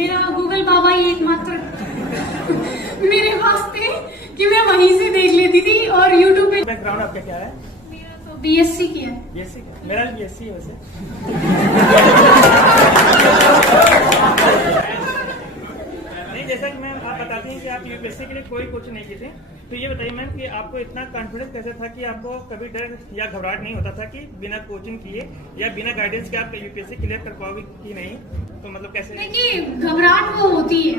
मेरा गूगल बाबा ही एकमात्र मेरे वास्ते कि मैं वहीं से देख लेती थी और यूट्यूब पे। बैकग्राउंड आपका क्या है? मेरा तो बीएससी किया है। बीएससी का? मेरा भी बीएससी है वैसे। नहीं, जैसा कि मैम आप बताती हैं कि आप यूपीएससी के लिए कोई कोचिंग नहीं की थी, तो ये बताइए मैम कि आपको इतना कॉन्फिडेंस कैसे था कि आपको कभी डर या घबराहट नहीं होता था कि बिना कोचिंग किए या बिना गाइडेंस के आप यूपीएससी क्लियर कर पाओगे कि नहीं? तो मतलब कैसे? देखिए, घबराहट वो होती है,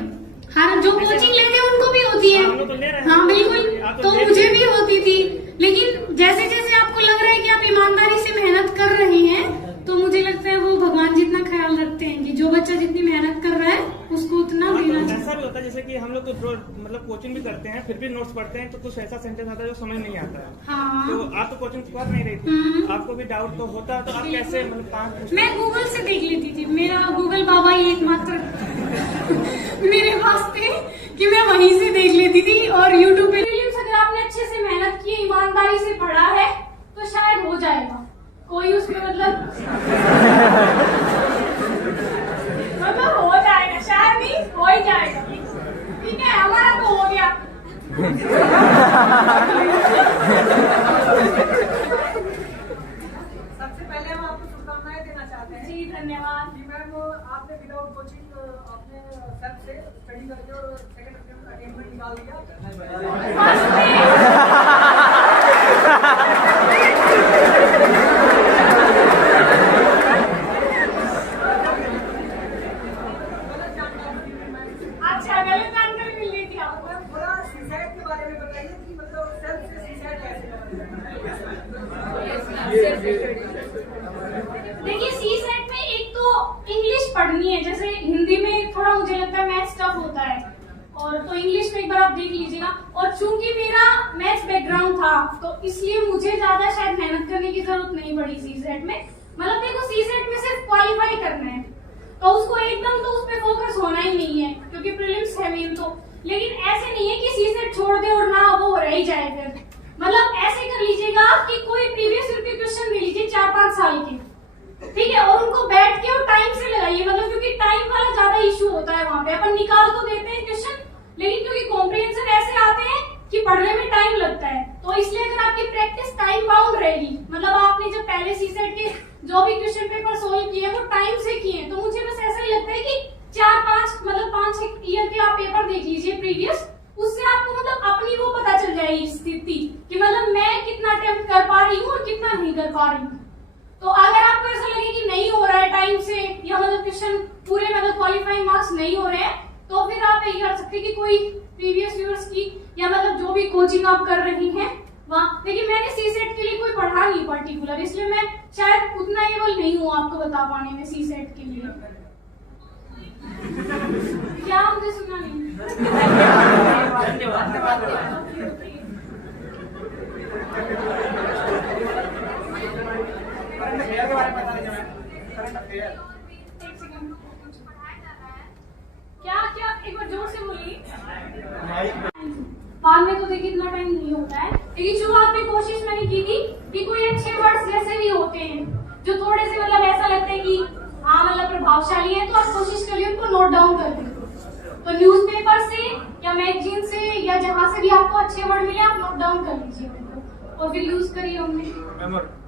हाँ, जो कोचिंग लेते हैं उनको भी होती है। हम लोग तो ले रहे हैं। हाँ बिल्कुल, तो मुझे भी होती थी, लेकिन जैसे जैसे आपको लग रहा है कि आप ईमानदारी से मेहनत कर रहे हैं, तो मुझे लगता है वो भगवान जितना ख्याल रखते हैं कि जो बच्चा जितनी मेहनत कर रहा है उसको उतना देना चाहिए। ऐसा भी होता है जैसे कि हम लोग तो मतलब कोचिंग भी करते हैं, फिर भी नोट्स पढ़ते हैं, तो कुछ ऐसा सेंटेंस आता है जो समझ नहीं आता है। हाँ। तो आप तो कोचिंग कर नहीं रही थी, आपको भी डाउट तो होता है, तो आप कैसे मतलब कहाँ? मैं गूगल से देख लेती थी। मेरा गूगल बाबा ही एकमात्र मेरे वास्ते कि मैं वहीं से देख लेती थी और यूट्यूब पे। अगर आपने अच्छे से मेहनत की, ईमानदारी से पढ़ा है, तो शायद हो जाएगा। कोई उसमें मतलब हो जाएगा, शायद नहीं, हो ही जाएगा। ठीक है, हमारा तो हो गया। सबसे पहले हम आपको शुभकामनाएं देना चाहते हैं। जी धन्यवाद। जी मैम, आपने विदाउट कोचिंग आपने सेल्फ से स्टडी करके और सेकंड अटेम्प्ट का अटेम्प्ट निकाल दिया। अच्छा, गलत जानकारी मिल रही थी आपको। मैम, थोड़ा सुसाइड के बारे में बताइए कि मतलब सेल्फ से सुसाइड कैसे देखिए, सी सेट में एक तो इंग्लिश पढ़नी है, जैसे हिंदी में थोड़ा मुझे लगता है मैथ्स टफ होता है, और तो इंग्लिश में एक बार आप देख लीजिएगा। और चूंकि मेरा मैथ्स बैकग्राउंड था, तो इसलिए मुझे ज्यादा शायद मेहनत करने की जरूरत नहीं पड़ी सी सेट में। मतलब देखो, सी सेट में सिर्फ क्वालिफाई करना है, तो उसको एकदम तो उस पर फोकस होना ही नहीं है, क्योंकि प्रीलिम्स है मेन तो। लेकिन ऐसे नहीं है कि सी सेट छोड़ दे और ना वो रह ही जाए। फिर मतलब ऐसे कर लीजिएगा कि कोई प्रीवियस ईयर के क्वेश्चन ले लीजिए 4-5 साल के, ठीक है, और उनको बैठ के और टाइम से लगाइए। मतलब क्योंकि टाइम वाला ज्यादा इशू होता है वहां पे। अपन निकाल तो देते हैं क्वेश्चन, लेकिन क्योंकि कॉम्प्रिहेंशन ऐसे आते हैं कि पढ़ने में टाइम लगता है, तो इसलिए अगर आपकी प्रैक्टिस टाइम बाउंड रहेगी, मतलब आपने जब पहले सी सेट के जो भी क्वेश्चन पेपर सोल्व किए वो टाइम से किए, तो मुझे बस ऐसा ही लगता है कि 4-5 मतलब 5 ईयर के आप पेपर देख लीजिए प्रीवियस, उससे आपको मतलब अपनी वो पता चल जाएगी स्थिति कि मतलब मैं कितना अटेम्प्ट कर पा रही हूँ और कितना नहीं कर पा रही हूँ। तो अगर आपको ऐसा लगे कि नहीं हो रहा है टाइम से, या मतलब क्वेश्चन पूरे मतलब क्वालिफाइंग मार्क्स नहीं हो रहे हैं, तो फिर आप यही कर सकते हैं कि कोई प्रीवियस ईयर्स की या मतलब जो भी कोचिंग आप कर रही हैं वहाँ। लेकिन मैंने सी सेट के लिए कोई पढ़ा नहीं पर्टिकुलर, इसलिए मैं शायद उतना एबल नहीं हूँ आपको बता पाने में सी सेट के लिए। क्या मुझे सुना नहीं? क्या क्या एक बार जोर से बोलिए। बाद में तो देखिए इतना टाइम नहीं होता है, लेकिन शुरुआत में कोशिश मैंने की थी कि कोई अच्छे वर्ड्स जैसे भी होते हैं जो थोड़े से मतलब ऐसा लगता है कि हाँ मतलब प्रभावशाली है, तो आप कोशिश करिए उनको नोट डाउन कर दीजिए। तो न्यूज़पेपर से या मैगजीन से या जहाँ से भी आपको अच्छे वर्ड मिले आप नोट डाउन कर लीजिए उनको और फिर यूज करिए उनमें।